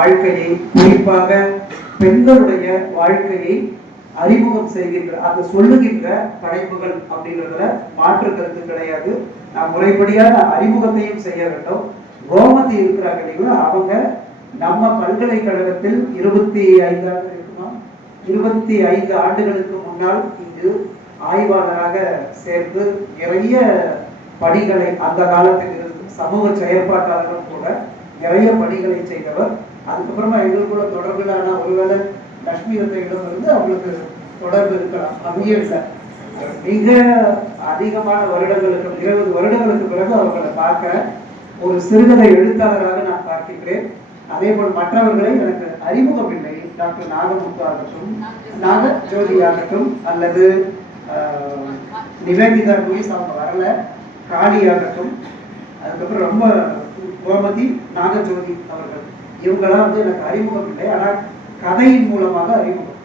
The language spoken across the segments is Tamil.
வாழ்க்கையை குறிப்பாக பெண்களுடைய வாழ்க்கையை அறிமுகம் செய்கின்ற அது சொல்லுகின்ற படைப்புகள் அப்படின்றதுல மாற்று கருத்து கிடையாது. நான் முறைப்படியான அறிமுகத்தையும் செய்ய வேண்டும். ரோமத்தி இருக்கிறாங்க இல்லைங்களா? அவங்க நம்ம பல்கலைக்கழகத்தில் இருபத்தி ஐந்து இருக்குமா? இருபத்தி ஐந்து ஆண்டுகளுக்கு முன்னால் இங்கு ஆய்வாளராக சேர்ந்து நிறைய பணிகளை அந்த காலத்தில் இருந்து சமூக செயற்பாட்டாளரும் கூட நிறைய பணிகளை செய்தவர். அதுக்கப்புறமா எங்களுக்குள்ள தொடர்பிலான ஒருவேளை லட்சுமி இடம் இருந்து அவங்களுக்கு தொடர்பு இருக்கலாம். அப்படியே இல்லை. மிக அதிகமான வருடங்களுக்கு இருபது வருடங்களுக்கு பிறகு அவர்களை பார்க்க ஒரு சிறுகதை எழுத்தாளராக நான் பார்க்கின்றேன். அதே போல் மற்றவர்களை எனக்கு அறிமுகம் இல்லை டாக்டர் நாகமுத்து ஆகட்டும் நாக ஜோதி ஆகட்டும் அல்லது நிவேதிதா லூயிஸ் அவங்க வரல காளி ஆகட்டும். அதுக்கப்புறம் ரொம்ப கோமதி நாகஜோதி அவர்கள். இவங்கெல்லாம் வந்து எனக்கு அறிமுகம் இல்லை. ஆனால் கதையின் மூலமாக அறிமுகம்.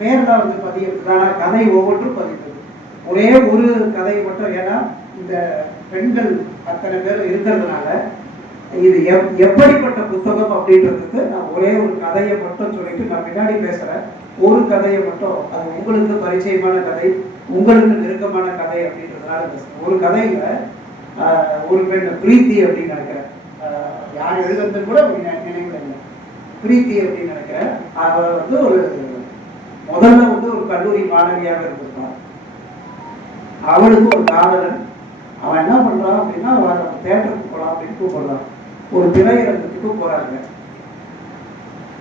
பேர் தான் வந்து பதியிருக்கு ஆனால் கதை ஒவ்வொன்றும் பதிந்தது ஒரே ஒரு கதை மட்டும். ஏன்னா இந்த பெண்கள் அத்தனை பேர் இருக்கிறதுனால இது எப் எப்படிப்பட்ட புத்தகம் அப்படின்றதுக்கு நான் ஒரே ஒரு கதையை மட்டும் சொல்லிட்டு நான் பின்னாடி பேசுறேன். ஒரு கதையை மட்டும். அது உங்களுக்கு பரிச்சயமான கதை உங்களுக்கு நெருக்கமான கதை அப்படின்றதுனால பேசுறேன். ஒரு கதையில ஒரு பெண் பிரீத்தி அப்படின்னு நினைக்கிறேன். யார் எழுதுறது கூட நினை- இல்லை பிரீத்தி அப்படின்னு நினைக்கிறேன் அவ வந்து ஒரு முதல்ல வந்து ஒரு கல்லூரி மாணவியாக இருந்திருக்கான் அவளுக்கு ஒரு காதலன். அவன் என்ன பண்றான் அப்படின்னா அவன் தேட்டருக்கு போகலாம் அப்படின்னு கூப்பிடுறான் ஒரு திரையரங்கத்துக்கு போறாங்க.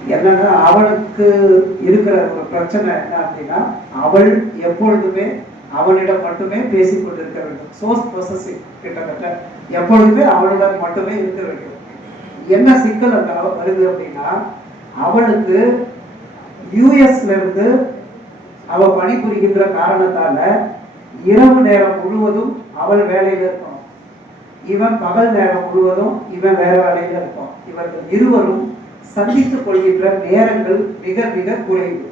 என்னன்னா அவளுக்கு இருக்கிற ஒரு பிரச்சனை என்ன அப்படின்னா அவள் எப்பொழுதுமே அவனிடம் மட்டுமே பேசிக் கொண்டிருக்க வேண்டும். சோர்ஸ் ப்ரொசஸிங் கிட்டத்தட்ட எப்பொழுதுமே அவளுடன் மட்டுமே இருக்க வேண்டும். என்ன சிக்கல் அந்த வருது அப்படின்னா அவளுக்கு யூஎஸ்ல இருந்து அவ பணிபுரிகின்ற காரணத்தால இரவு நேரம் முழுவதும் அவள் வேலையில இருக்கும் இவன் பகல் நேரம் முழுவதும் இவன் வேற வேலையில இருப்பான். இவர்கள் இருவரும் சந்தித்துக் கொள்கின்ற நேரங்கள் மிக மிக குறைவு.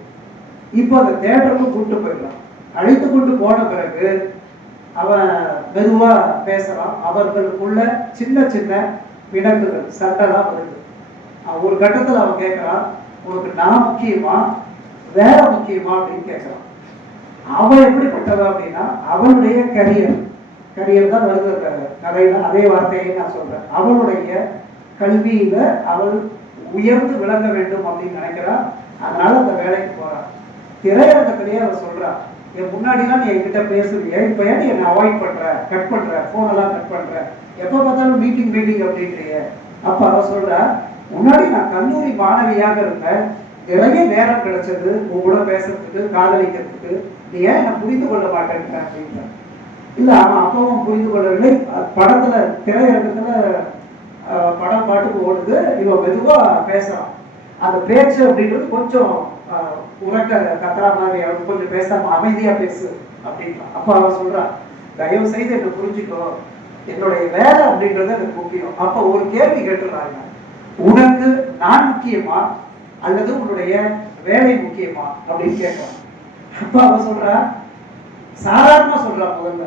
இப்போ அந்த தேட்டருக்கு கூட்டு போயிடலாம். அழைத்து கொண்டு போன பிறகு அவன் மெதுவா பேசலாம். அவர்களுக்குள்ள சின்ன சின்ன பிணக்குகள் சண்டைலாம் வருது. ஒரு கட்டத்தில் அவன் கேட்கறான் உனக்கு நான் முக்கியமா வேற முக்கியமா? அப்படின்னு கேட்கறான் அவன் எப்படிப்பட்டவ அப்படின்னா அவனுடைய கரியர் கரியர் தான் வருது அந்த அதே வார்த்தையை நான் சொல்றேன். அவனுடைய கல்வியில அவள் உயர்ந்து விளங்க வேண்டும் அப்படின்னு நினைக்கிறான். அதனால அந்த வேலைக்கு போறான். திரையரங்கத்திலேயே அவள் சொல்றான் என் முன்னாடிலாம் நீ என்கிட்ட பேசுறிய இப்ப ஏன் நீ என்னை அவாய்ட் பண்ற கட் பண்ற ஃபோனெல்லாம் எல்லாம் கட் பண்ற? எப்ப பார்த்தாலும் மீட்டிங் மீட்டிங் அப்படின்றீங்க அப்ப அவ சொல்றா முன்னாடி நான் கல்லூரி மாணவியாக இருந்தேன். நிறைய நேரம் கிடைச்சது. உன் கூட பேசுறதுக்கு காதலிக்கிறதுக்கு. நீ ஏன் என்ன புரிந்து கொள்ள மாட்டேன்ற? அப்படின்ற. இல்ல அவன் அப்பவும் புரிந்து கொள்ளவில்லை. படத்துல திரையரங்கத்துல படம் பாட்டுக்கு ஓடுது. இவன் மெதுவா பேசுறான். அந்த பேச்சு அப்படின்றது கொஞ்சம் உரக்க உறக்க கத்துறா மாதிரி அவனுக்கு கொஞ்சம் பேசாம அமைதியா பேசு அப்படின்றான். அப்ப அவன் சொல்றான் தயவு செய்து என்ன புரிஞ்சுக்கோ. என்னுடைய வேலை அப்படின்றது எனக்கு முக்கியம் அப்ப ஒரு கேள்வி கேட்டுறாங்க. உனக்கு நான் முக்கியமா? அல்லது உன்னுடைய வேலை முக்கியமா? அப்படின்னு கேட்கறான் அப்ப அவ சொல்றா சாதாரணமா சொல்றான் முதல்ல.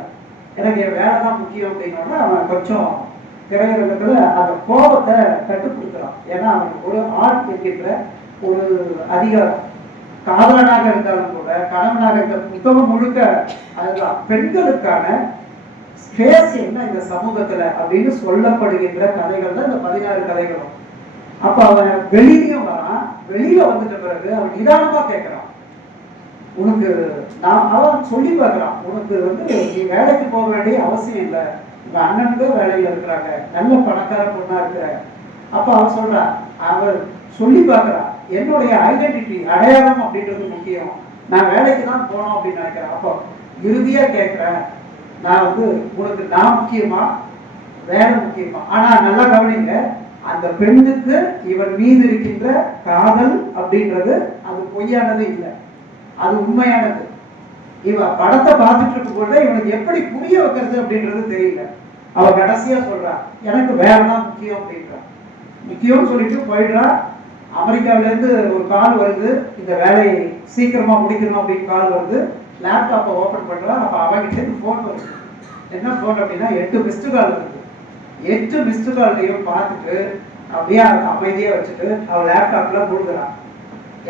எனக்கு என் வேலை தான் முக்கியம் அப்படின்னா அவன் கொஞ்சம் திரையரங்கத்துல அந்த கோபத்தை கட்டுப்படுத்துறான். ஏன்னா அவனுக்கு ஒரு ஆண் என்கின்ற ஒரு அதிகாரம். காதலனாக இருந்தாலும் கூட கணவனாக இருந்த புத்தகம் முழுக்க அதுதான். பெண்களுக்கான ஸ்பேஸ் என்ன இந்த சமூகத்துல அப்படின்னு சொல்லப்படுகின்ற கதைகள் தான் இந்த பதினாறு கதைகளும். அப்ப அவன் வெளியிலயும் வரான். வெளியில வந்துட்ட பிறகு அவன் நிதானமா கேட்கிறான் உனக்கு நான் அவன் சொல்லி பார்க்கறான். உனக்கு வந்து நீ வேலைக்கு போக வேண்டிய அவசியம் இல்லை. உங்க அண்ணனுக்கு வேலையில இருக்கிறாங்க. நல்ல பணக்கார பொண்ணா இருக்கிற. அப்ப அவன் சொல்றான் அவன் சொல்லி பார்க்கறான். என்னுடைய ஐடென்டிட்டி அடையாளம் அப்படின்றது முக்கியம். நான் வேலைக்கு தான் போனோம் அப்படின்னு நினைக்கிறேன். அப்போ இறுதியா கேட்கிறேன் நான் வந்து உனக்கு நான் முக்கியமா வேலை முக்கியமா. ஆனா நல்லா கவனிங்க அந்த பெண்ணுக்கு இவன் மீது இருக்கின்ற காதல் அப்படின்றது அது பொய்யானது இல்லை. அது உண்மையானது. இவ படத்தை பார்த்துட்டு இருக்கும் பொழுது இவனுக்கு எப்படி புரிய வைக்கிறது அப்படின்றது தெரியல. அவ கடைசியா சொல்றா எனக்கு வேலை தான் முக்கியம் அப்படின்றா. முக்கியம்னு சொல்லிட்டு போயிடுறா. அமெரிக்காவில இருந்து ஒரு கால் வருது இந்த வேலையை சீக்கிரமா முடிக்கணும்? அப்படின்னு கால் வருது. லேப்டாப்பை ஓப்பன் பண்ணுறா அப்போ அவகிட்ட இருந்து ஃபோன் வருது என்ன ஃபோன் அப்படின்னா எட்டு மிஸ்டு கால் வருது எட்டு மிஸ்டு கால்லையும் பார்த்துட்டு அப்படியே அவ அமைதியா வச்சுட்டு அவள் லேப்டாப்பில் மூழ்கிறான்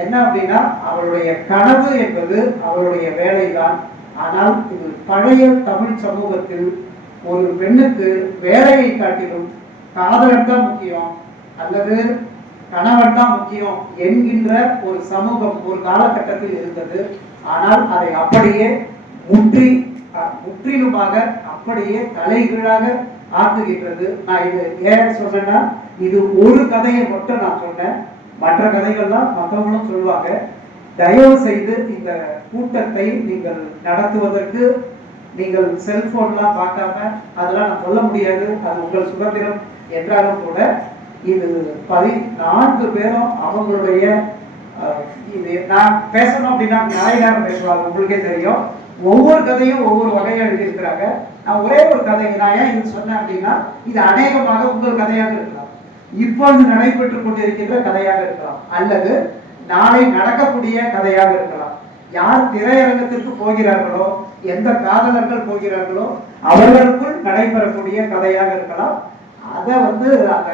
என்ன அப்படின்னா அவளுடைய கனவு என்பது அவளுடைய வேலைதான். ஆனால் இது பழைய தமிழ் சமூகத்தில் ஒரு பெண்ணுக்கு வேலையை காட்டிலும் காதலன் தான் முக்கியம் அல்லது கணவன் தான் முக்கியம் என்கின்ற ஒரு சமூகம் ஒரு காலகட்டத்தில் இருந்தது. ஆனால் அதை அப்படியே முற்றி முற்றிலுமாக அப்படியே தலைகீழாக ஆக்குகின்றது. நான் இது ஏன் சொன்னேன்னா இது ஒரு கதையை மட்டும் நான் சொன்னேன். மற்ற கதைகள்லாம் மற்றவங்களும் சொல்லுவாங்க. தயவு செய்து இந்த கூட்டத்தை நீங்கள் நடத்துவதற்கு நீங்கள் செல்போன்லாம் பார்க்காம அதெல்லாம் நான் சொல்ல முடியாது. அது உங்கள் சுதந்திரம் என்றாலும் கூட இது பதினான்கு பேரும் அவங்களுடைய நான் பேசணும் அப்படின்னா நிறைய நேரம் பேசுவாங்க உங்களுக்கே தெரியும். ஒவ்வொரு கதையும் ஒவ்வொரு வகையாக எழுதியிருக்கிறாங்க. நான் ஒரே ஒரு கதை நான் ஏன் இது சொன்னேன் அப்படின்னா இது அநேகமாக உங்கள் கதையாக இருக்கலாம். இப்பொழுது நடைபெற்றுக் கொண்டிருக்கின்ற கதையாக இருக்கலாம். அல்லது நாளை நடக்கக்கூடிய கதையாக இருக்கலாம். யார் திரையரங்கத்திற்கு போகிறார்களோ எந்த காதலர்கள் போகிறார்களோ அவர்களுக்குள் நடைபெறக்கூடிய கதையாக இருக்கலாம். அதை வந்து அந்த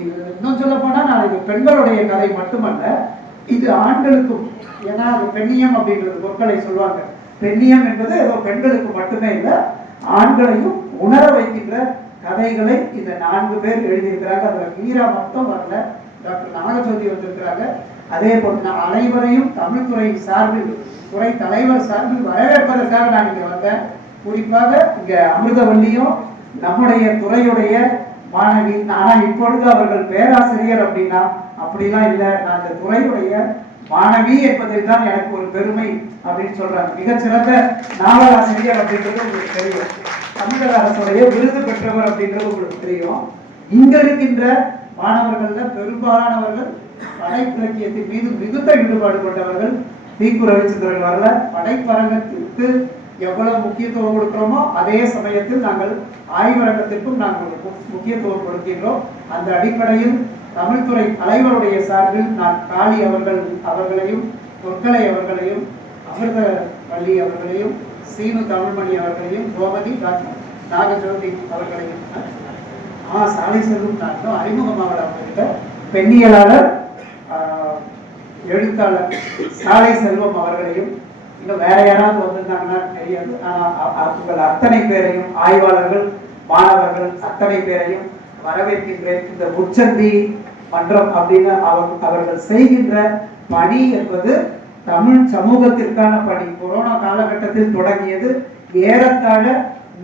இது இன்னும் சொல்ல போனா இது பெண்களுடைய கதை மட்டுமல்ல இது ஆண்களுக்கும் ஏன்னா அது பெண்ணியம் அப்படின்றது பொருட்களை சொல்லுவாங்க. பெண்ணியம் என்பது ஏதோ பெண்களுக்கு மட்டுமே இல்லை ஆண்களையும் உணர வைக்கின்ற கதைகளை இந்த நான்கு பேர் எழுதியிருக்கிறாங்க. அதில் மீரா மட்டும் வரல டாக்டர் நாகஜோதி வந்திருக்கிறாங்க. அதே போல் நான் அனைவரையும் தமிழ்துறை சார்பில் துறை தலைவர் சார்பில் வரவேற்பதற்காக நான் இங்கே வந்தேன். குறிப்பாக இங்கே அமிர்தவல்லியும் நம்முடைய துறையுடைய மாணவி ஆனால் இப்பொழுது அவர்கள் பேராசிரியர் அப்படின்னா அப்படிலாம் இல்லை. நான் இந்த துறையுடைய மாணவி என்பதில் தான் எனக்கு ஒரு பெருமை அப்படின்னு சொல்றாங்க. மிகச்சிறந்த நாவலாசிரியர் அப்படின்றது உங்களுக்கு தெரியும். தமிழக அரசுடைய விருது பெற்றவர் அப்படின்றது உங்களுக்கு தெரியும். இங்க இருக்கின்ற மாணவர்கள்ல பெரும்பாலானவர்கள் படைப்பிலக்கியத்தின் மீது மிகுந்த ஈடுபாடு கொண்டவர்கள் தீக்கு ரவிச்சந்திரன் வரல. படைப்பரங்கத்திற்கு எவ்வளவு முக்கியத்துவம் கொடுக்கிறோமோ அதே சமயத்தில் நாங்கள் ஆய்வரங்கத்திற்கும் நாங்கள் முக்கியத்துவம் கொடுக்கின்றோம். அந்த அடிப்படையில் தமிழ்துறை தலைவருடைய சார்பில் நான் காளி அவர்கள் அவர்களையும் தொற்கலை அவர்களையும் அமிர்த வள்ளி அவர்களையும் சீனு தமிழ்மணி அவர்களையும் கோமதி டாக்டர் நாகஜோதி அவர்களையும் ஆ சாலை செல்வம் நான் அறிமுகமாவட அவர்கிட்ட. பெண்ணியலாளர் ஆஹ், எழுத்தாளர் சாலை செல்வம் அவர்களையும் இன்னும் வேற யாராவது வந்திருந்தாங்கன்னா தெரியாது. ஆனால் உங்கள் அத்தனை பேரையும் ஆய்வாளர்கள் மாணவர்கள் அத்தனை பேரையும் வரவேற்கின்றேன். இந்த முச்சந்தி மன்றம் அப்படின்னு அவர் அவர்கள் செய்கின்ற பணி என்பது தமிழ் சமூகத்திற்கான பணி. கொரோனா காலகட்டத்தில் தொடங்கியது. ஏறத்தாழ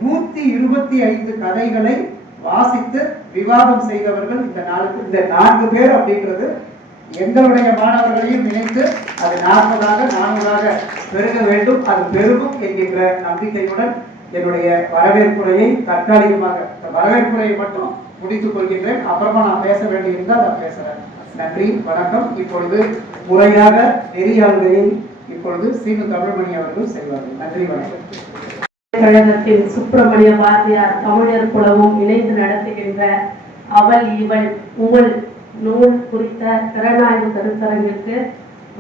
நூத்தி இருபத்தி ஐந்து கதைகளை வாசித்து விவாதம் செய்தவர்கள் இந்த நாளுக்கு இந்த நான்கு பேர் அப்படின்றது எங்களுடைய மாணவர்களையும் நினைத்து அது நாற்பதாக நானூறாக பெருக வேண்டும். அது பெருகும் என்கின்ற நம்பிக்கையுடன் என்னுடைய வரவேற்புரையை தற்காலிகமாக இந்த வரவேற்புரையை மட்டும் முடித்துக் கொள்கின்றேன் அப்புறமா நான் பேச வேண்டியிருந்தால் நான் பேசுறேன். நன்றி வணக்கம். இப்பொழுது முறையாக நெறியாளர்களில் இப்பொழுது சீனு தமிழ்மணி அவர்கள் செய்வார்கள் நன்றி வணக்கம். கழகத்தில் சுப்பிரமணிய பாரதியார் தமிழர் குலமும் இணைந்து நடத்துகின்ற அவள் இவள் உவள் நூல் குறித்த திறனாய்வு கருத்தரங்கிற்கு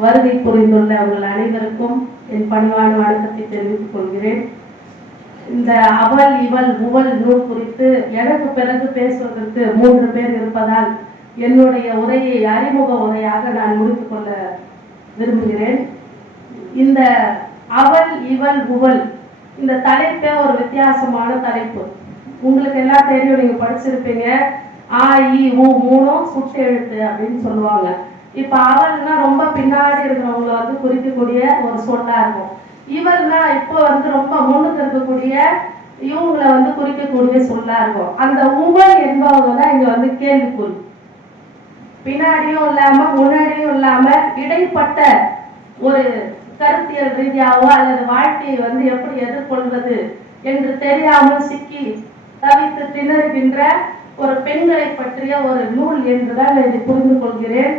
வருகை புரிந்துள்ள உங்கள் அனைவருக்கும் என் பணிவான வணக்கத்தை தெரிவித்துக் கொள்கிறேன். இந்த அவள் இவள் உவள் நூல் குறித்து எனக்கு பிறகு பேசுவதற்கு மூன்று பேர் இருப்பதால் என்னுடைய உரையை அறிமுக உரையாக நான் முடித்துக் கொள்ள விரும்புகிறேன். இந்த அவள் இவள் உவள் இந்த தலைப்பே ஒரு வித்தியாசமான தலைப்பு. உங்களுக்கு எல்லாம் தெரியும் நீங்க படிச்சிருப்பீங்க. ஆ இ உ மூணும் சுட்டு எழுத்து அப்படின்னு சொல்லுவாங்க. இப்ப அவள்னா ரொம்ப பின்னாடி இருக்கிறவங்கள வந்து குறிக்கக்கூடிய ஒரு சொல்லா இருக்கும் இவள்னா இப்போ வந்து ரொம்ப முன்னுக்கு இருக்கக்கூடிய இவங்களை வந்து குறிக்கக்கூடிய சொல்லா இருக்கும் அந்த உவல் என்பவங்க தான் இங்க வந்து கேள்விக்குறி. பின்னாடியும் இல்லாம முன்னாடியும் இல்லாம இடைப்பட்ட ஒரு கருத்தியல் ரீதியாவோ அல்லது வாழ்க்கையை வந்து எப்படி எதிர்கொள்வது என்று தெரியாமல் சிக்கி தவித்து திணறுகின்ற ஒரு பெண்களை பற்றிய ஒரு நூல் என்றுதான் நான் இதை புரிந்து கொள்கிறேன்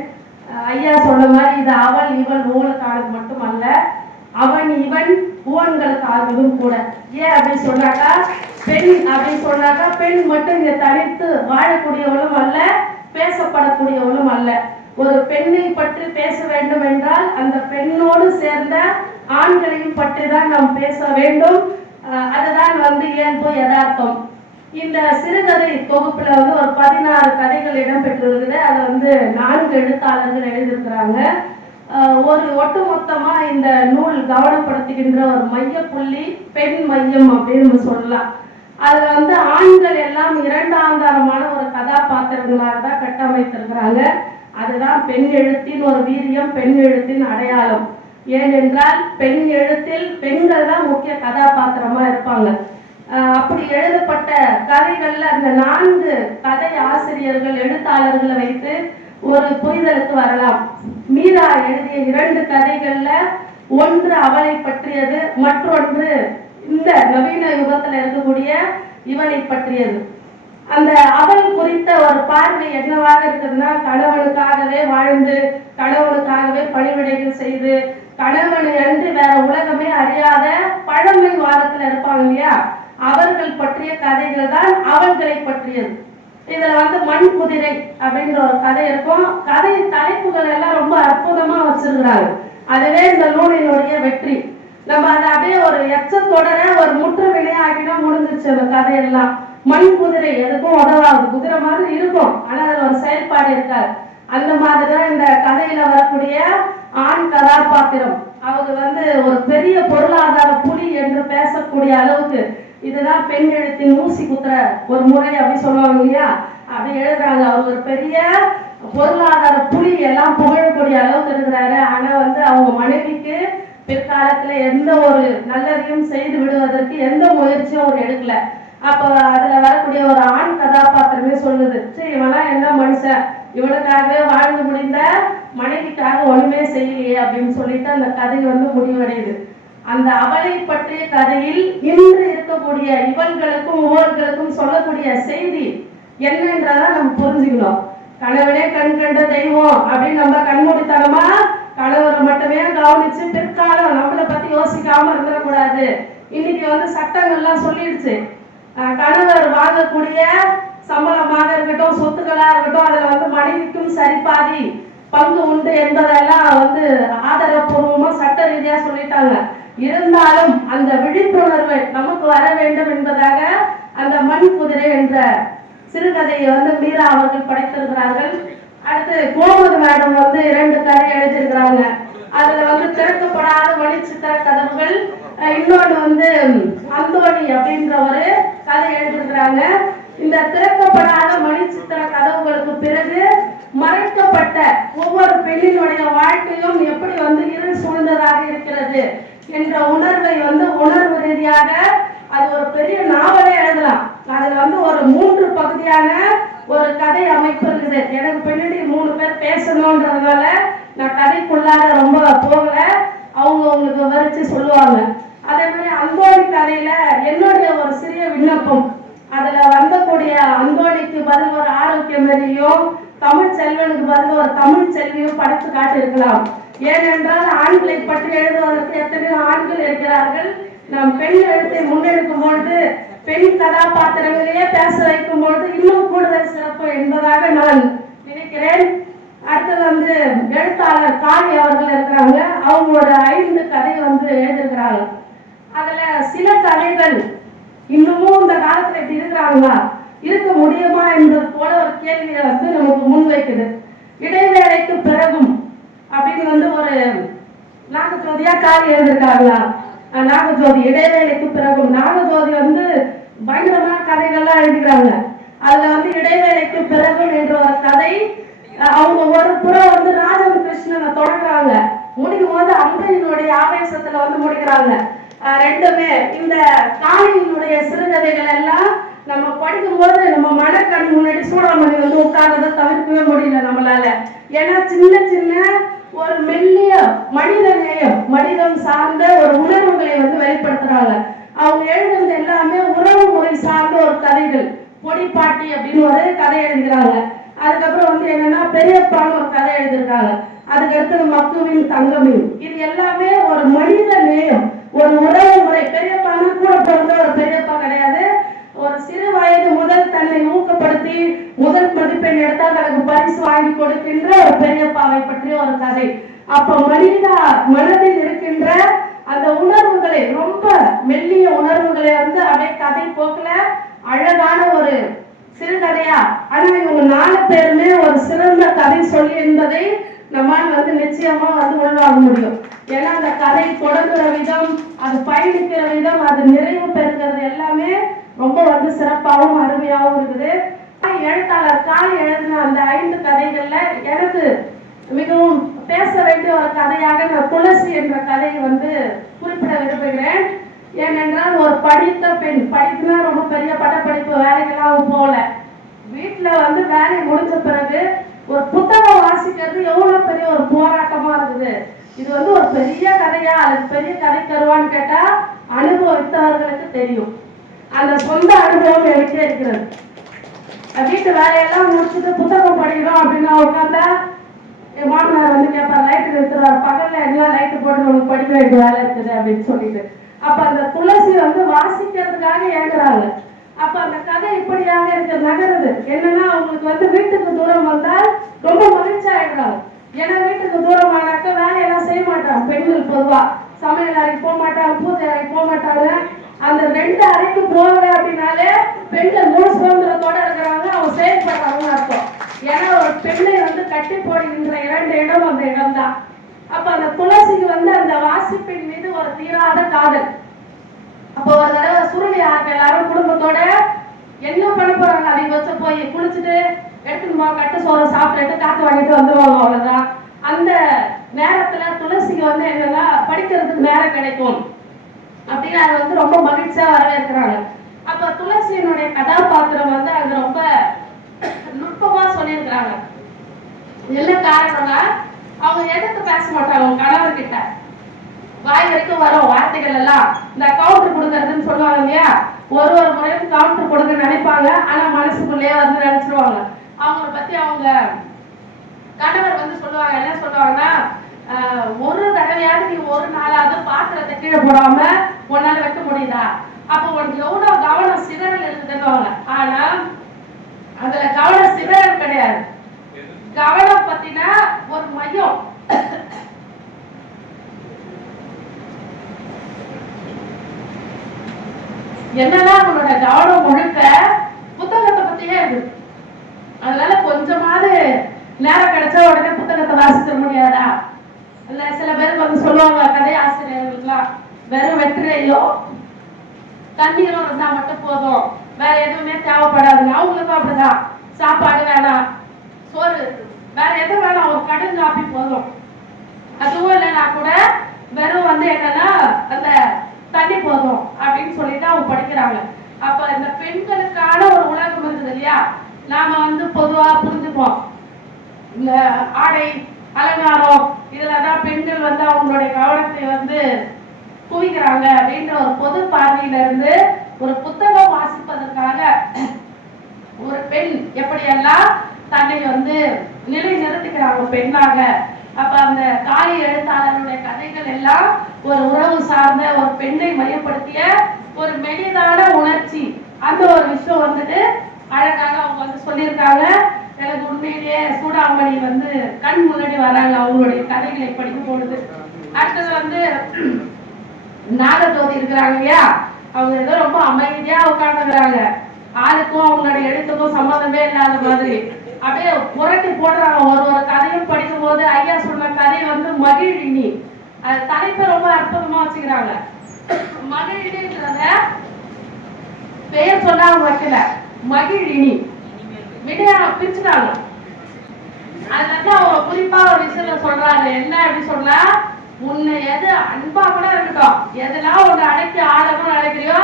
ஐயா சொன்ன மாதிரி இது அவள் இவள் ஊழலுக்கானது மட்டுமல்ல அவன் இவன் ஊவன்களுக்காகவும் கூட. ஏன் அப்படின்னு சொன்னாக்கா? பெண் அப்படின்னு சொன்னாக்கா பெண் மட்டும் இங்க தனித்து வாழக்கூடியவளும் அல்ல பேசப்படக்கூடியவளும் அல்ல. ஒரு பெண்ணை பற்றி பேச வேண்டும் என்றால் அந்த பெண்ணோடு சேர்ந்த ஆண்களையும் பற்றி தான் நாம் பேச வேண்டும். அதுதான் வந்து இயல்பு யதார்த்தம். இந்த சிறுகதை தொகுப்புல வந்து ஒரு பதினாறு கதைகள் இடம்பெற்றிருக்குது. அதை வந்து நான்கு எழுத்தாளர்கள் எழுதியிருக்கிறாங்க. ஒரு ஒட்டுமொத்தமா இந்த நூல் கவனப்படுத்துகின்ற ஒரு மைய புள்ளி பெண் மையம் அப்படின்னு நம்ம சொல்லலாம். அதுல வந்து ஆண்கள் எல்லாம் இரண்டாந்தாரமான ஒரு கதாபாத்திரங்களாக தான் கட்டமைத்திருக்கிறாங்க. அதுதான் பெண் எழுத்தின் ஒரு வீரியம் பெண் எழுத்தின் அடையாளம். ஏனென்றால் பெண் எழுத்தில் பெண்கள் தான் முக்கிய கதாபாத்திரமா இருப்பாங்க. ஆஹ் அப்படி எழுதப்பட்ட கதைகள்ல அந்த நான்கு கதை ஆசிரியர்கள் எழுத்தாளர்களை வைத்து ஒரு புரிதலுக்கு வரலாம். மீரா எழுதிய இரண்டு கதைகள்ல ஒன்று அவளை பற்றியது மற்றொன்று இந்த நவீன யுகத்துல இருக்கக்கூடிய இவனை பற்றியது. அந்த அவள் குறித்த ஒரு பார்வை என்னவாக இருக்குதுன்னா கணவனுக்காகவே வாழ்ந்து கணவனுக்காகவே பணிவிடைகள் செய்து கணவனை அன்று வேற உலகமே அறியாத பழமை வாரத்துல இருப்பாங்க இல்லையா? அவர்கள் பற்றிய கதைகள் தான் அவள்களை பற்றியது. இதுல வந்து மண் குதிரை அப்படின்ற ஒரு கதை இருக்கும். கதை தலைப்புகள் எல்லாம் ரொம்ப அற்புதமா வச்சிருக்கிறாரு. அதுவே இந்த நூலினுடைய வெற்றி. நம்ம அதை அப்படியே ஒரு எச்சத்தொடர ஒரு முற்று விளையாக்கினா முடிஞ்சிருச்சு அந்த கதையெல்லாம் மண் குதிரை எதுக்கும் உதவாது. குதிரை மாதிரி இருக்கும். ஆனா அதுல ஒரு செயல்பாடு இருக்காது. அந்த மாதிரி தான் இந்த கதையில வரக்கூடிய ஆண் கதாபாத்திரம். அவங்க வந்து ஒரு பெரிய பொருளாதார புலி என்று பேசக்கூடிய அளவுக்கு இதுதான் பெண் எழுத்தின் ஊசி குத்துற ஒரு முறை அப்படின்னு சொல்லுவாங்க இல்லையா? அப்படி எழுதுறாங்க. அவர் ஒரு பெரிய பொருளாதார புலி எல்லாம் புகழக்கூடிய அளவுக்கு இருக்கிறாரு. ஆனா வந்து அவங்க மனைவிக்கு பிற்காலத்துல எந்த ஒரு நல்லதையும் செய்து விடுவதற்கு எந்த முயற்சியும் அவர் எடுக்கல. அப்போ அதுல வரக்கூடிய ஒரு ஆண் கதாபாத்திரமே சொல்லுது சரி இவனா என்ன மனுஷன்? இவனுக்காகவே வாழ்ந்து முடிந்த மனைவிக்காக ஒண்ணுமே செய்யலையே அப்படின்னு சொல்லிட்டு அந்த கதை வந்து முடிவடையுது. அந்த அவளை பற்றிய கதையில் இன்று இருக்கக்கூடிய இவன்களுக்கும் உவர்களுக்கும் சொல்லக்கூடிய செய்தி என்னன்றதான் நம்ம புரிஞ்சுக்கணும். கணவனே கண் கண்ட தெய்வம் அப்படின்னு நம்ம கண்மூடித்தனமா கணவரை மட்டுமே கவனிச்சு பிற்காலம் நம்மளை பத்தி யோசிக்காம இருந்துடக்கூடாது. இன்னைக்கு வந்து சட்டங்கள்லாம் சொல்லிடுச்சு. கணவர் வாங்கக்கூடிய சம்பளமாக இருக்கட்டும் சொத்துக்களா இருக்கட்டும் அதுல வந்து மனைவிக்கும் சரிபாதி பங்கு உண்டு என்பதெல்லாம் வந்து ஆதாரப்பூர்வமா சட்ட ரீதியா சொல்லிட்டாங்க. இருந்தாலும் அந்த விழிப்புணர்வு நமக்கு வர வேண்டும் என்பதாக அந்த மண் குதிரை என்ற சிறுகதையை வந்து மீரா அவர்கள் படைத்திருக்கிறார்கள். அடுத்து கோமது மேடம் வந்து இரண்டு கதை எழுதியிருக்கிறாங்க. அதுல வந்து திறக்கப்படாத வழிச்சித்திர கதவுகள் அஹ் இன்னொன்று வந்து அந்தோணி அப்படின்ற ஒரு கதை எழுதியிருக்கிறாங்க. இந்த திறக்கப்படாத மணிச்சித்திர கதவுகளுக்கு பிறகு மறைக்கப்பட்ட ஒவ்வொரு பெண்ணினுடைய வாழ்க்கையும் எப்படி வந்து இருள் சூழ்ந்ததாக இருக்கிறது? என்ற உணர்வை வந்து உணர்வு ரீதியாக அது ஒரு பெரிய நாவலே எழுதலாம். அதுல வந்து ஒரு மூன்று பகுதியான ஒரு கதை அமைப்பு இருக்குது. எனக்கு பின்னாடி மூணு பேர் பேசணுன்றதுனால நான் கதைக்குள்ளார ரொம்ப போகல. அவங்க உங்களுக்கு விவரிச்சு சொல்லுவாங்க. அதே மாதிரி அந்தோணி கதையில என்னுடைய ஒரு சிறிய விண்ணப்பம். அதுல வந்தக்கூடிய அந்தோணிக்கு பதில் ஒரு ஆரோக்கியமரியும் தமிழ் செல்வனுக்கு பதில் ஒரு தமிழ் செல்வியும் படைத்து காட்டியிருக்கலாம். ஏனென்றால் ஆண்களை பற்றி எழுதுவதற்கு எத்தனையோ ஆண்கள் இருக்கிறார்கள். நாம் பெண் எழுத்தை முன்னெடுக்கும் பொழுது பெண் கதாபாத்திரங்களையே பேச வைக்கும் பொழுது இன்னும் கூடுதல் சிறப்பு என்பதாக நான் நினைக்கிறேன். அடுத்தது வந்து எழுத்தாளர் காளி அவர்கள் இருக்கிறாங்க. அவங்களோட ஐந்து கதை வந்து எழுதியிருக்கிறாங்க. அதுல சில கதைகள் இன்னமும் இந்த காலத்துல இப்படி இருக்கிறாங்களா? இருக்க முடியுமா என்பது போல ஒரு கேள்வியை வந்து நமக்கு முன்வைக்குது இடைவேளைக்கு பிறகும் அப்படின்னு வந்து ஒரு நாகஜோதியா காலி எழுந்திருக்காங்களா நாகஜோதி இடைவேளைக்கு பிறகும். நாகஜோதி வந்து பயங்கரமான கதைகள்லாம் எழுதிக்கிறாங்க அதுல வந்து இடைவேளைக்கு பிறகும் என்ற ஒரு கதை அவங்க ஒரு புறம் வந்து ராஜன் கிருஷ்ணனை தொடங்குறாங்க. முடிக்கும் போது அம்பையினுடைய ஆவேசத்துல வந்து முடிக்கிறாங்க. ரெண்டுமே இந்த காளியினுடைய சிறுகதைகள் எல்லாம் நம்ம படிக்கும்போது நம்ம மனக்கண் முன்னாடி சூடாமணி வந்து உட்காரதை தவிர்க்கவே முடியல நம்மளால. ஏன்னா சின்ன சின்ன ஒரு மெல்லிய மனித நேயம் மனிதம் சார்ந்த ஒரு உணர்வுகளை வந்து வெளிப்படுத்துறாங்க. அவங்க எழுதுறது எல்லாமே உறவு முறை சார்ந்த ஒரு கதைகள். பொடிப்பாட்டி அப்படின்னு ஒரு கதை எழுதுகிறாங்க அதுக்கப்புறம் வந்து என்னன்னா பெரியப்பான்னு ஒரு கதை எழுதியிருக்காங்க. அதுக்கடுத்தது மக்குவின் தங்கமின் இது எல்லாமே ஒரு மனித நேயம் ஒரு உறவு முறை. பெரியப்பான்னு கூட பிறந்த ஒரு பெரியப்பா கிடையாது. சிறு வயது முதல் தன்னை ஊக்கப்படுத்தி முதல் மதிப்பெண் எடுத்தால் தனக்கு பரிசு வாங்கி கொடுக்கின்ற ஒரு பெரியப்பாவை பற்றிய ஒரு கதை. அப்ப மனித மனதில் இருக்கின்ற அந்த உணர்வுகளை ரொம்ப மெல்லிய உணர்வுகளை வந்து அப்படியே கதை போக்குல. அழகான ஒரு சிறுகதையா. ஆனா இவங்க நாலு பேருமே ஒரு சிறந்த கதை சொல்லி என்பதை நம்மால் வந்து நிச்சயமா வந்து உள்வாங்க முடியும். ஏன்னா அந்த கதை தொடங்குற விதம் அது பயணிக்கிற விதம் அது நிறைவு பெறுகிறது எல்லாமே ரொம்ப வந்து சிறப்பாகவும் அருமையாகவும் இருக்குது. எழுத்தாளர் காய் எழுதின அந்த ஐந்து கதைகள்ல எனக்கு மிகவும் பேச வேண்டிய ஒரு கதையாக நான் துளசி என்ற கதையை வந்து குறிப்பிட விரும்புகிறேன். ஏனென்றால் ஒரு படித்த பெண் படிப்புனா ரொம்ப பெரிய பட்டப்படிப்பு வேலைக்கெல்லாம் போகல வீட்டில் வந்து வேலை முடிஞ்ச பிறகு ஒரு புத்தகம் வாசிக்கிறது எவ்வளோ பெரிய ஒரு போராட்டமாக இருக்குது. இது வந்து ஒரு பெரிய கதையா அதுக்கு பெரிய கதை தருவான்னு கேட்டால் அனுபவித்தவர்களுக்கு தெரியும். அந்த சொந்த அனுபவம் எனக்கே இருக்கிறது. வீட்டு வேலையெல்லாம் முடிச்சுட்டு புத்தகம் படிக்கிறோம் அப்படின்னா உட்காந்தா என் மாமனார் வந்து கேட்பார் லைட்டு நிறுத்துறாரு பகல்ல எல்லாம் லைட்டு போட்டு உனக்கு படிக்க வேண்டிய வேலை இருக்குது அப்படின்னு சொல்லிட்டு. அப்ப அந்த துளசி வந்து வாசிக்கிறதுக்காக ஏங்குறாங்க அப்ப அந்த கதை இப்படியாக இருக்கு நகருது. என்னன்னா அவங்களுக்கு வந்து வீட்டுக்கு தூரம் வந்தால் ரொம்ப மகிழ்ச்சி ஆயிடுறாங்க. ஏன்னா வீட்டுக்கு தூரம் ஆனாக்க வேலையெல்லாம் செய்ய மாட்டாங்க. பெண்கள் பொதுவா சமையல் அறைக்கு போக மாட்டாங்க பூஜை அறைக்கு போக மாட்டாங்க. அந்த ரெண்டு அறைக்கு போகல அப்படின்னாலே பெண்கள் முழு சுதந்திரத்தோட இருக்கிறாங்க அவங்க செயல்படுறவங்க அர்த்தம். ஏன்னா ஒரு பெண்ணை வந்து கட்டி போடுகின்ற இரண்டு இடம் அந்த இடம் தான் அப்ப அந்த துளசிக்கு வந்து அந்த வாசிப்பின் மீது ஒரு தீராத காதல். அப்போ ஒரு தடவை சுருளி ஆக்க எல்லாரும் குடும்பத்தோட என்ன பண்ண போறாங்க? அதிகபட்சம் போய் குளிச்சுட்டு எடுத்துன்னு போ கட்டு சோறு சாப்பிட்டுட்டு காத்து வாங்கிட்டு வந்துருவாங்க அவ்வளவுதான். அந்த நேரத்துல துளசிக்கு வந்து என்னன்னா படிக்கிறதுக்கு நேரம் கிடைக்கும். அப்படின்னு அதை வந்து ரொம்ப மகிழ்ச்சியா வரவேற்கிறாங்க. அப்ப துளசியினுடைய கதாபாத்திரம் வந்து அது ரொம்ப நுட்பமா சொல்லியிருக்கிறாங்க. என்ன காரணம்னா அவங்க எதிர்த்து பேச மாட்டாங்க? அவங்க கணவர் கிட்ட வாய் வரைக்கும் வரும் வார்த்தைகள் எல்லாம். இந்த கவுண்டர் கொடுக்கறதுன்னு சொல்லுவாங்க இல்லையா? ஒரு ஒரு முறையும் கவுண்டர் கொடுக்க நினைப்பாங்க. ஆனா மனசுக்குள்ளேயே வந்து நினைச்சிருவாங்க. அவங்கள பத்தி அவங்க கணவர் வந்து சொல்லுவாங்க என்ன சொல்லுவாங்கன்னா ஒரு தடவையாவது நீ ஒரு நாளாவது பாத்திரத்தை கீழே போடாம உன்னால வைக்க முடியுதா? அப்ப உனக்கு எவ்வளவு கவனம் சிதறல் இருக்குதுன்னு ஆனா அதுல கவனம் சிதறல் கிடையாது. கவனம் பத்தினா ஒரு மையம். என்னெல்லாம் உன்னோட கவனம் முழுக்க புத்தகத்தை பத்தியே இருக்கு. அதனால கொஞ்சமாவது நேரம் கிடைச்சா உடனே புத்தகத்தை வாசிக்க முடியாதா? இல்ல சில பேருக்கு வந்து சொல்லுவாங்க கதை ஆசிரியர்களுக்குலாம் வெறும் வெற்றிலையோ தண்ணீரும் இருந்தா மட்டும் போதும். வேற எதுவுமே தேவைப்படாதுங்க. அவங்களுக்கும் அப்படிதான். சாப்பாடு வேணாம். சோறு வேற எதுவும் வேணாம். ஒரு கடன் காப்பி போதும். அதுவும் இல்லைன்னா கூட வெறும் வந்து என்னன்னா அந்த தண்ணி போதும் அப்படின்னு சொல்லிட்டு அவங்க படிக்கிறாங்க. அப்ப இந்த பெண்களுக்கான ஒரு உலகம் இருந்தது இல்லையா? நாம வந்து பொதுவா புரிஞ்சுப்போம். இந்த ஆடை அலங்காரம். இதுலதான் பெண்கள் வந்து அவங்களுடைய கவனத்தை வந்து குவிக்கிறாங்க அப்படின்ற ஒரு பொது பார்வையில இருந்து ஒரு புத்தகம் வாசிப்பதற்காக ஒரு பெண் எப்படியெல்லாம் தன்னை வந்து நிலை நிறுத்திக்கிறாங்க பெண்ணாக. அப்ப அந்த காய் எழுத்தாளருடைய கதைகள் எல்லாம் ஒரு உறவு சார்ந்த ஒரு பெண்ணை மையப்படுத்திய ஒரு மெலிதான உணர்ச்சி. அந்த ஒரு விஷயம் வந்துட்டு அழகாக அவங்க வந்து சொல்லியிருக்காங்க. எனக்கு உண்மையிலேயே சூடாமணி வந்து கண் முன்னாடி வராங்க அவங்களுடைய கதைகளை படிக்கும் பொழுது அடுத்தது வந்து நாகத்தோதி இருக்கிறாங்க இல்லையா? அவங்க ஏதோ ரொம்ப அமைதியா உட்காந்துக்கிறாங்க ஆளுக்கும் அவங்களுடைய எழுத்துக்கும் சம்மந்தமே இல்லாத மாதிரி. அப்படியே புரட்டி போடுறாங்க. ஒரு ஒரு கதையும் படிக்கும் போது ஐயா சொன்ன கதை வந்து மகிழினி. அது தலைப்பை ரொம்ப அற்புதமா வச்சுக்கிறாங்க. மகிழினின்றத பெயர் சொன்னா அவங்க வைக்கல. மகிழினி. விடையா பிரிச்சுட்டாங்க அது வந்து அவங்க குறிப்பா ஒரு விஷயத்த சொல்றாங்க. என்ன அப்படி சொன்னா உன்னை எது அன்பா கூட இருக்கட்டும். எதெல்லாம் உன்னை அடக்கி ஆடணும்னு நினைக்கிறியோ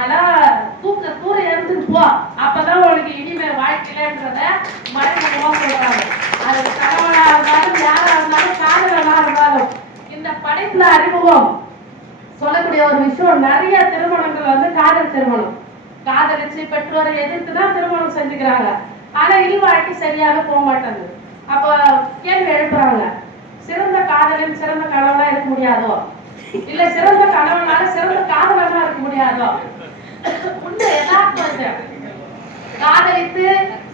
அதான் தூக்க தூர எடுத்துட்டு போ. அப்பதான் உனக்கு இனிமே வாழ்க்கையிலன்றத மறைமுகமா சொல்றாங்க. அது கணவனா இருந்தாலும் யாரா இருந்தாலும் காதலனா இருந்தாலும் இந்த படைப்புல அறிமுகம் சொல்லக்கூடிய ஒரு விஷயம் நிறைய திருமணங்கள் வந்து காதல் திருமணம். காதலிச்சு பெற்றோரை எதிர்த்து தான் திருமணம் செஞ்சுக்கிறாங்க. ஆனா இல்வாழ்க்கை சரியாக போக மாட்டேங்குது. அப்போ கேள்வி எழுப்புறாங்க. சிறந்த காதலன் சிறந்த கணவனா இருக்க முடியாதோ? இல்ல சிறந்த கணவனால சிறந்த காதலனா இருக்க முடியாதோ? உண்மை யதார்த்தம் காதலித்து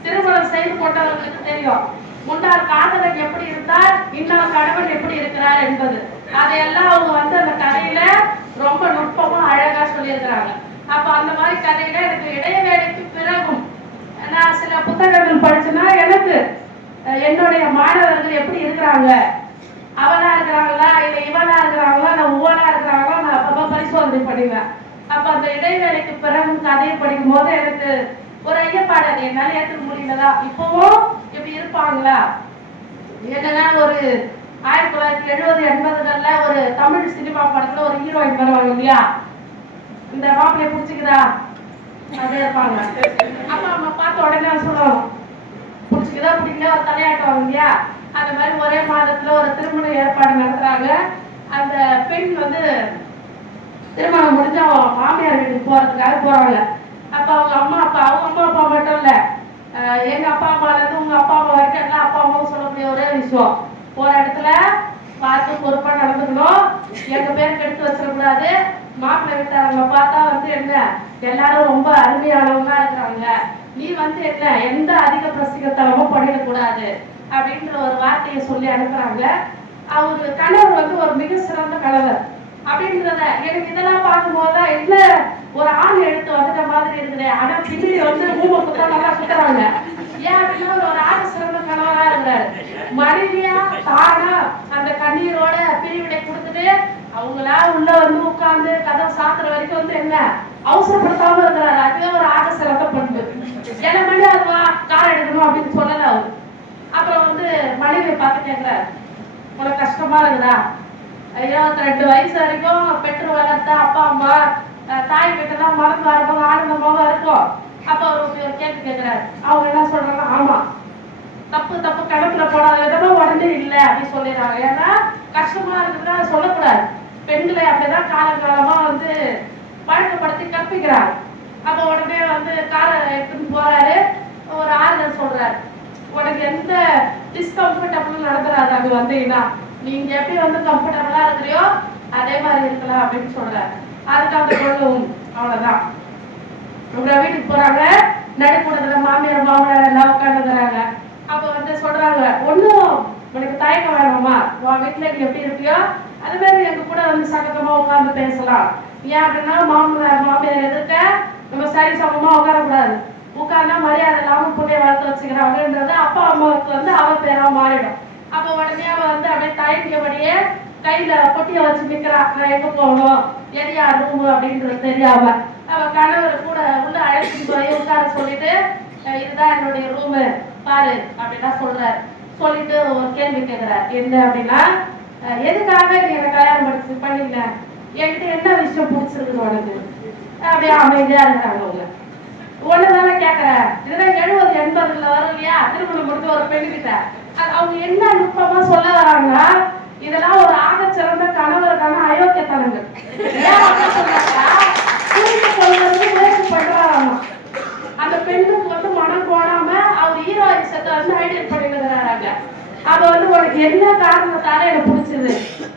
திருமணம் செய்து கொண்டவர்களுக்கு தெரியும். முன்னாள் காதலன் எப்படி இருந்தார் இன்னொரு கணவன் எப்படி இருக்கிறார் என்பது. அதையெல்லாம் அவங்க வந்து அந்த கதையில ரொம்ப நுட்பமா அழகா சொல்லியிருக்கிறாங்க. அப்ப அந்த மாதிரி கதையில எனக்கு இடைவேளைக்கு பிறகும் நான் சில புத்தகங்கள் படிச்சேன்னா எனக்கு என்னுடைய மாணவர்கள் எப்படி இருக்கிறாங்க? அவளா இருக்கிறாங்களா? இல்ல இவளா இருக்கிறாங்களா? நான் உவளா இருக்கிறாங்களா? நான் அப்பப்ப பரிசோதனை பண்ணுவேன். அப்ப அந்த இடைவேளைக்கு பிறகு கதையை படிக்கும் போது எனக்கு ஒரு ஐயப்பாடு அது என்னால ஏற்றுக்க முடியலதா இப்பவும் இப்படி இருப்பாங்களா? என்னன்னா ஒரு ஆயிரத்தி தொள்ளாயிரத்தி எழுபது எண்பதுகள்ல ஒரு தமிழ் சினிமா படத்துல ஒரு ஹீரோயின் வருவாங்க இல்லையா? இந்த மாப்பிள்ளைய பிடிச்சிக்குதா? அதே இருப்பாங்க அப்பா அம்மா பார்த்த உடனே சொல்லுவாங்க பிடிச்சிக்குதா பிடிக்கல ஒரு தலையாட்டுவாங்க இல்லையா அந்த மாதிரி ஒரே மாதத்துல ஒரு திருமண ஏற்பாடு நடத்துறாங்க. அந்த பெண் வந்து திருமணம் முடிஞ்சு அவன் மாமியார் வீட்டுக்கு போறதுக்காக போறாங்க. அப்ப அவங்க அம்மா அப்பா அவங்க அம்மா அப்பா மட்டும் இல்ல. எங்க அப்பா அம்மால இருந்து உங்க அப்பா அம்மா வரைக்கும் எல்லாம் அப்பா அம்மாவும் சொல்லக்கூடிய ஒரே விஷயம். போற இடத்துல பார்த்து பொறுப்பா நடந்துக்கணும். எங்க பேருக்கு எடுத்து வச்சிடக்கூடாது. மாப்பிள்ளை வீட்டாரங்களை பார்த்தா வந்து என்ன எல்லாரும் ரொம்ப அருமையானவங்களா இருக்கிறாங்க. நீ வந்து என்ன எந்த அதிக பிரசிகத்தனமும் பண்ணிடக்கூடாது அப்படின்ற ஒரு வார்த்தையை சொல்லி அனுப்புறாங்க. அவரு கணவர் வந்து ஒரு மிக சிறந்த கணவர் அப்படின்றத எனக்கு இதெல்லாம் பார்க்கும்போது தான் இல்ல ஒரு ஆண் எடுத்து வந்துட்ட மாதிரி இருக்குது. ஆனா பின்னாடி வந்து மூம குத்தா குத்துறாங்க. ஏன் அப்படின்னா ஒரு ஆண் சிறந்த கணவரா இருக்கிறாரு. மனைவியா தானா அந்த கண்ணீரோட பிரிவினை கொடுத்துட்டு அவங்களா உள்ள வந்து உட்கார்ந்து கதவை சாத்துற வரைக்கும் வந்து என்ன? அவசரப்படுத்தாம இருக்கிறாரு. அதுவே ஒரு ஆக சிறந்த பண்பு. ஏழை மணி அதுவா? கார் எடுக்கணும் அப்படின்னு சொல்லல அவர். அப்புறம் வந்து மனைவியை பார்த்து கேட்கிறாரு உனக்கு கஷ்டமா இருக்குதா? இருபத்தி ரெண்டு வயசு வரைக்கும் பெற்று வளர்த்த அப்பா அம்மா தாய் தாய் கிட்டலாம் மறந்து வரப்போம் ஆனந்தமாக இருக்கும்? அப்ப அவர் கேட்டு கேட்கிறாரு அவங்க என்ன சொல்றாங்க ஆமா. தப்பு தப்பு கணக்குல போடாத விதமா உடனே இல்லை அப்படின்னு சொல்லிடுறாங்க ஏன்னா கஷ்டமா இருக்குதுன்னா சொல்லக்கூடாது. பெண்களை அப்படிதான் காலங்காலமா வந்து பழக்கப்படுத்தி கற்பிக்கிறார். அப்ப உடனே வந்து காரை எடுத்துன்னு போறாரு. ஒரு ஆறுதல் சொல்றாரு. உனக்கு எந்த டிஸ்கம்ஃபர்டபுள் நடத்துறாரு அது வந்தீங்கன்னா நீங்க எப்படி வந்து கம்ஃபர்டபுளா இருக்கிறியோ அதே மாதிரி இருக்கலாம் அப்படின்னு சொல்றாரு. அதுக்கு அந்த அவ்வளவுதான். உங்க வீட்டுக்கு போறாங்க. நடுக்கூடத்துல மாமியார் மாமனார் எல்லாம் உட்காந்துக்கிறாங்க அப்ப வந்து சொல்றாங்க ஒண்ணும் உனக்கு தயக்கம் வேணாமா உன் வீட்டுல நீ எப்படி இருப்பியோ அது மாதிரி எங்க கூட வந்து சகஜமா உட்கார்ந்து பேசலாம். ஏன் அப்படின்னா மாமனார் மாமியார் எதிர்க்க நம்ம சரி சமமா உட்காரக்கூடாது. உட்கார்ந்தா மரியாதை இல்லாம புள்ளைய வளர்த்து வச்சுக்கிறாங்கன்றது அப்பா அம்மாவுக்கு வந்து அவ பேரா மாறிடும். அப்ப உடனே அவ வந்து அப்படியே தயங்கியபடியே கையில பொட்டிய வச்சு நிக்கிறா. நான் எங்க போகணும்? எரியா ரூம் அப்படின்றது தெரியாம. அவ கணவர் கூட உள்ள அழைச்சிட்டு போய் உட்கார சொல்லிட்டு இதுதான் என்னுடைய ரூமு பாரு அப்படின்னா சொல்றாரு. சொல்லிட்டு ஒரு கேள்வி கேட்கிறார் என்ன அப்படின்னா எதுக்காக நீ எனக்கு கல்யாணம் படிச்சு பண்ணீங்க என்கிட்ட என்ன விஷயம் பிடிச்சிருக்குது உனக்கு? அப்படியே அமைதியா இருந்தாங்க அவங்க. ஒண்ணுதானே கேக்குறேன் இதெல்லாம் எழுபது எண்பதுல வரும் இல்லையா? திருமணம் முடிஞ்ச ஒரு பெண்ணுக்கிட்ட அது அவங்க என்ன நுட்பமா சொல்ல வராங்கன்னா இதெல்லாம் ஒரு ஆக சிறந்த கணவருக்கான அயோக்கியத்தனங்கள். புரிந்து முயற்சி அந்த பெண்ணுக்கு வந்து மனம் போடாம அவர் ஹீரோயிசத்தை வந்து ஐடியல் பண்ணிடுறாங்க அவ வந்து உனக்கு என்ன காரணத்தால எனக்கு பிடிச்சது?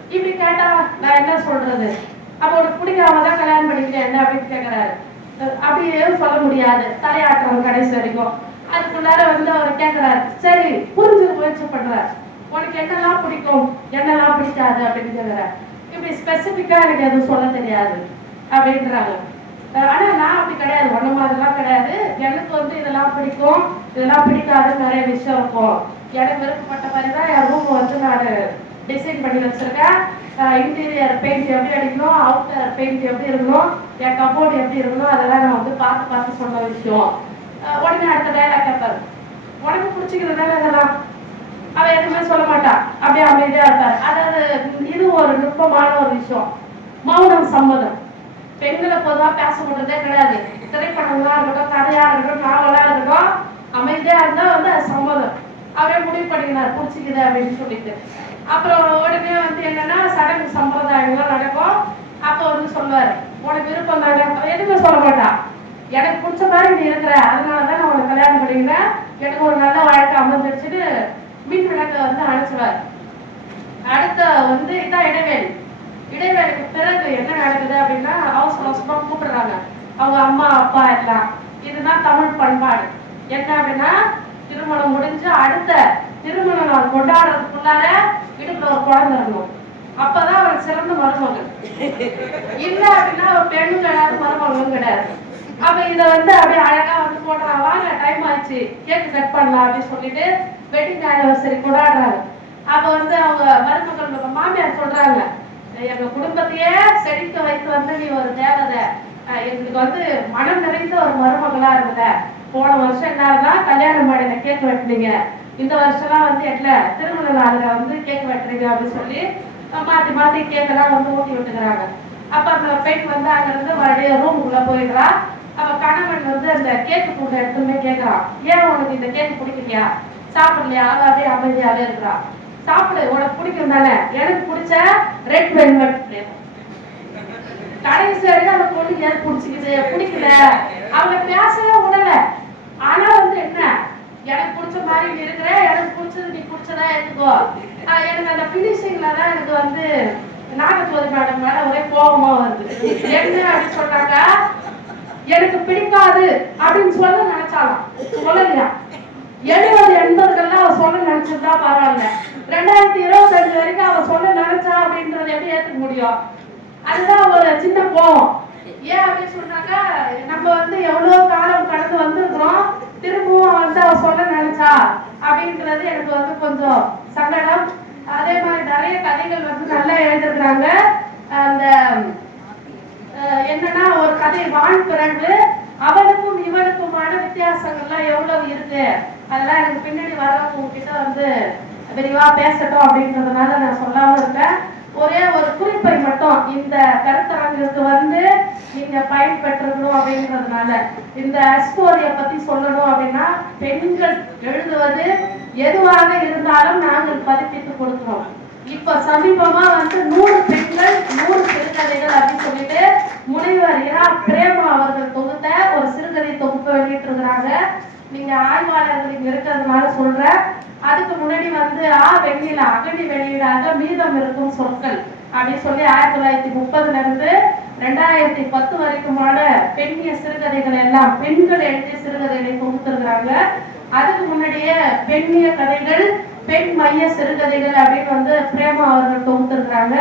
இப்படி கேட்டா நான் என்ன சொல்றது? அப்ப உனக்கு பிடிக்காம தான் கல்யாணம் பண்ணிக்கிறேன் என்ன அப்படின்னு கேக்குறாரு. அப்படி அப்படியே சொல்ல முடியாது. தலையாட்டுறவங்க கடைசி வரைக்கும். அதுக்குள்ளார வந்து அவர் கேக்குறாரு. சரி புரிஞ்சு முயற்சி பண்றாரு. உனக்கு என்னெல்லாம் பிடிக்கும்? என்னெல்லாம் பிடிக்காது அப்படின்னு கேக்குறாரு. இப்படி ஸ்பெசிபிக்கா எனக்கு எதுவும் சொல்ல தெரியாது அப்படின்றாங்க. ஆனா நான் அப்படி கிடையாது. ஒன்ன மாதிரிலாம் கிடையாது. எனக்கு வந்து இதெல்லாம் பிடிக்கும். இதெல்லாம் பிடிக்காது நிறைய விஷயம் இருக்கும். எனக்கு விருப்பப்பட்ட மாதிரி தான் என் ரூம் வந்து நான் டிசைன் பண்ணி வச்சுருக்கேன். இன்டீரியர் பெயிண்ட் எப்படி அடிக்கணும் அவுட்டர் பெயிண்ட் எப்படி இருக்கணும் என் கபோர்டு எப்படி இருக்கணும் அதெல்லாம் நான் வந்து பார்த்து பார்த்து சொன்ன விஷயம். உடனே அடுத்த வேலை கேட்பாரு. உனக்கு பிடிச்சிக்கிறதால தானே இதெல்லாம் எதுவுமே சொல்ல மாட்டான். அப்படியே அமைதியாக இருப்பார். அதாவது இது ஒரு நுட்பமான ஒரு விஷயம். மௌனம் சம்மதம். பெண்களை பொதுவாக பேச விடுறதே கிடையாது. திரைப்படங்களா இருக்கட்டும் கதையாக இருக்கட்டும் நாவலாக இருக்கட்டும் அமைதியாக இருந்தால் வந்து அது சம்மதம். அவரே முடிவு பண்ணிக்கிறார் பிடிச்சிக்குது அப்படின்னு சொல்லிட்டு. அப்புறம் உடனே வந்து என்னன்னா சடங்கு சம்பிரதாயங்கள்லாம் நடக்கும். அப்போ வந்து சொல்லுவாரு உனக்கு விருப்பம் தானே? எதுவுமே சொல்ல மாட்டான். எனக்கு பிடிச்ச மாதிரி நீ இருக்கிற அதனால தான் நான் உனக்கு கல்யாணம் பண்ணிக்கிறேன். எனக்கு ஒரு நல்ல வாழ்க்கை அமைஞ்சிருச்சுன்னு மீன் விளக்கை வந்து அணைச்சுவார் அடுத்த வந்து இதான் இடைவேளை. இடைவேளைக்கு பிறகு என்ன நடக்குது அப்படின்னா அவசர அவசரமா கூப்பிடுறாங்க. அவங்க அம்மா அப்பா எல்லாம். இதுதான் தமிழ் பண்பாடு. என்ன அப்படின்னா திருமணம் முடிஞ்சு அடுத்த திருமண நாள் கொண்டாடுறதுக்குள்ளார வீட்டுக்குள்ள ஒரு குழந்தை இருக்கும் அப்பதான் அவள் சிறந்த மருமகள். இல்ல அப்படின்னா அவ பெண்ணும் கிடையாது மருமகளும் கிடையாது. அப்ப இத வந்து அப்படியே அழகா வந்து போடுறான் வாங்க டைம் ஆயிடுச்சு. கேக் கட் பண்ணலாம் அப்படின்னு சொல்லிட்டு வெட்டிங் ஆனிவர்சரி கொண்டாடுறாங்க. அப்ப வந்து அவங்க மருமகள் மாமியார் சொல்றாங்க எங்க குடும்பத்தையே செழிக்க வைத்து வந்து நீ ஒரு தேவதை. எங்களுக்கு வந்து மனம் நிறைந்த ஒரு மருமகளா இருந்த போன வருஷம் என்னன்னா கல்யாண மாடியில கேக் வெட்டினீங்க. இந்த வருஷம்லாம் வந்து எட்ல திருமண நாளில் வந்து கேக் வெட்டுறீங்க அப்படின்னு சொல்லி மாற்றி மாத்தி மாத்தி கேக் எல்லாம் வந்து ஊட்டி விட்டுக்கிறாங்க. அப்ப அந்த பெண் வந்து அங்க இருந்து மறுபடியும் ரூமுக்குள்ள போயிடுறா. அப்ப கணவன் வந்து அந்த கேக்கு கூட எடுத்துமே கேக்குறான். ஏன் உனக்கு இந்த கேக் பிடிக்கலையா? சாப்பிடலையா? அவ அப்படியே அமைதியாவே இருக்கிறான். சாப்பிடு உனக்கு பிடிக்கும் தானே? எனக்கு பிடிச்ச ரெட் வெல்வெட் கடைசி வரைக்கும் அந்த பொண்ணு ஏன் பிடிச்சிக்குது? பிடிக்கல. அவங்க பேசவே விடல ஆனா வந்து என்ன? எனக்கு பிடிச்ச மாதிரி நீ இருக்கிற எனக்கு பிடிச்சது நீ பிடிச்சதா எடுத்துக்கோ. ஆஹ் எனக்கு அந்த பினிஷிங்ல தான் எனக்கு வந்து நாகஜோதி மேடம் மேல ஒரே கோபமா வருது. என்ன அப்படின்னு சொன்னாங்க எனக்கு பிடிக்காது. அப்படின்னு சொல்ல நினைச்சாலாம். சொல்லலையா? எழுபது எண்பதுகள்லாம் அவ சொல்ல நினைச்சிருந்தா பரவாயில்ல. ரெண்டாயிரத்தி இருபத்தஞ்சு வரைக்கும் அவ சொல்ல நினைச்சா அப்படின்றத எப்படி ஏத்துக்க முடியும்? அதுதான் ஒரு சின்ன கோவம் ஏன் அப்படின்னு சொன்னாக்க நம்ம வந்து எவ்வளவு காலம் கடந்து வந்திருக்கிறோம் திரும்பவும் வந்து அவ சொல்ல நினைச்சா அப்படின்றது எனக்கு வந்து கொஞ்சம் சங்கடம். அதே மாதிரி நிறைய கதைகள் வந்து நல்லா எழுதிருக்கிறாங்க அந்த என்னன்னா ஒரு கதை வான் பிறகு அவனுக்கும் இவனுக்குமான வித்தியாசங்கள்லாம் எவ்வளவு இருக்கு? அதெல்லாம் எனக்கு பின்னாடி வரவங்க உங்ககிட்ட வந்து விரிவா பேசட்டும் அப்படின்றதுனால நான் சொல்லாம இருக்கேன் ஒரே ஒரு மட்டும் இந்த கருத்தரங்கிற்கு வந்து நீங்க பயன்பெற்றிருக்கணும் அப்படின்றதுனால இந்த அஸ்டோரிய பத்தி சொல்லணும் அப்படின்னா பெண்கள் எழுதுவது எதுவாக இருந்தாலும் நாங்கள் பதிப்பித்து கொடுக்கிறோம். இப்ப சமீபமா வந்து நூறு பெண்கள் நூறு சிறுகதைகள் அப்படின்னு சொல்லிட்டு முனைவர் இரா பிரேமா அவர்கள் தொகுத்த ஒரு சிறுகதை தொகுப்பு வெளியிட்டு இருக்கிறாங்க. நீங்க ஆய்வாளர்கள் இருக்கிறதுனால சொல்றேன் அதுக்கு முன்னாடி வந்து ஆ வெண்ணில அகடி வெளியிடாத மீதம் இருக்கும் சொற்கள் அப்படின்னு சொல்லி ஆயிரத்தி தொள்ளாயிரத்தி முப்பதுல இருந்து ரெண்டாயிரத்தி பத்து வரைக்குமான பெண்ணிய சிறுகதைகள் எல்லாம் பெண்கள் எழுதிய சிறுகதைகளை தொகுத்திருக்கிறாங்க அதுக்கு முன்னாடியே பெண்ணிய கதைகள் பெண் மைய சிறுகதைகள் அப்படின்னு வந்து பிரேமா அவர்கள் தொகுத்திருக்கிறாங்க.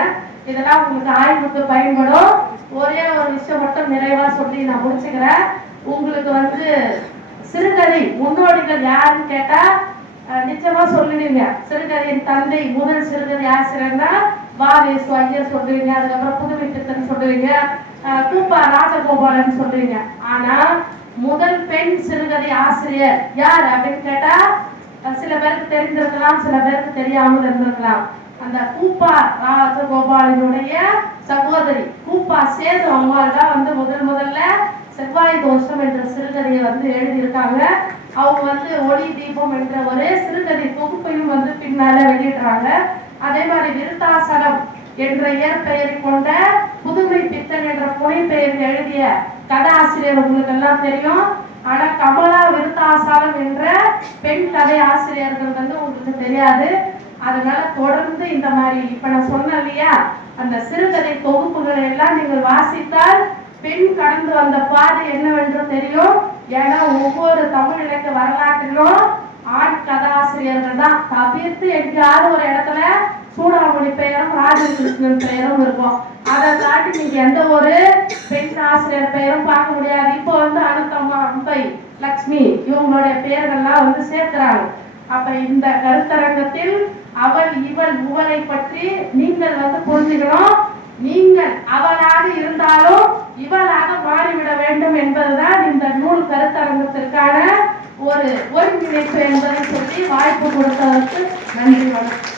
இதெல்லாம் உங்களுக்கு ஆய்வுக்கு பயன்படும். ஒரே ஒரு விஷயம் மட்டும் நிறைவா சொல்லி நான் முடிச்சுக்கிறேன். உங்களுக்கு வந்து சிறுகதை முன்னோடிகள் யாருன்னு கேட்டா அஹ், நிச்சயமா சொல்லிடுங்க. சிறுகதையின் தந்தை முதல் சிறுகதை ஆசிரியர்னா வாவேசு ஐயர் சொல்லுவீங்க அதுக்கப்புறம் புதுமை பித்தன் சொல்லுவீங்க கூப்பா ராஜகோபாலன் சொல்றீங்க ஆனா முதல் பெண் சிறுகதை ஆசிரியர் யார் அப்படின்னு கேட்டா சில பேருக்கு தெரிந்திருக்கலாம் சில பேருக்கு தெரியாமல் இருந்திருக்கலாம். அந்த கூப்பா ராஜகோபாலனுடைய சகோதரி கூப்பா சேது அம்மாள் தான் வந்து முதல் முதல்ல செவ்வாய் தோஷம் என்ற சிறுகதையை வந்து எழுதியிருக்காங்க. அவங்க வந்து ஒளி தீபம் என்ற ஒரு சிறுகதை தொகுப்பையும் வந்து பின்னால வெளியிடுறாங்க. அதே மாதிரி விருத்தாசனம் என்ற இயற்பெயரை கொண்ட புதுமை பித்தன் என்ற புனைப்பெயர் எழுதிய கதாசிரியர் உங்களுக்கு எல்லாம் தெரியும். ஆனா கமலா விருத்தாசலம் என்ற பெண் கதை ஆசிரியர்கள் வந்து உங்களுக்கு தெரியாது. அதனால தொடர்ந்து இந்த மாதிரி இப்ப நான் சொன்னேன் இல்லையா அந்த சிறுகதை தொகுப்புகளை எல்லாம் நீங்கள் வாசித்தால் பெண் கடந்து வந்த பாதை என்னவென்று தெரியும் ஏன்னா ஒவ்வொரு தமிழ் இலக்கிய வரலாற்றிலும் ஆண் கதாசிரியர்கள் தான். தவிர்த்து எங்கேயாவது ஒரு இடத்துல சூடாமணி பெயரும் ராஜகிருஷ்ணன் பெயரும் இருக்கும். அதை தாண்டி நீங்க எந்த ஒரு பெண் ஆசிரியர் பெயரும் பார்க்க முடியாது. இப்போ வந்து அனுத்தம்மா அம்பை லக்ஷ்மி இவங்களுடைய பெயர்கள்லாம் வந்து சேர்க்கிறாங்க. அப்ப இந்த கருத்தரங்கத்தில் அவள் இவள் உவளை பற்றி நீங்கள் வந்து புரிஞ்சுக்கணும். நீங்கள் அவளாக இருந்தாலும் இவளாக மாறிவிட வேண்டும் என்பதுதான் இந்த நூல் கருத்தரங்கத்திற்கான ஒரு ஒருங்கிணைப்பு என்பதை சொல்லி வாய்ப்பு கொடுத்ததற்கு நன்றி வணக்கம்.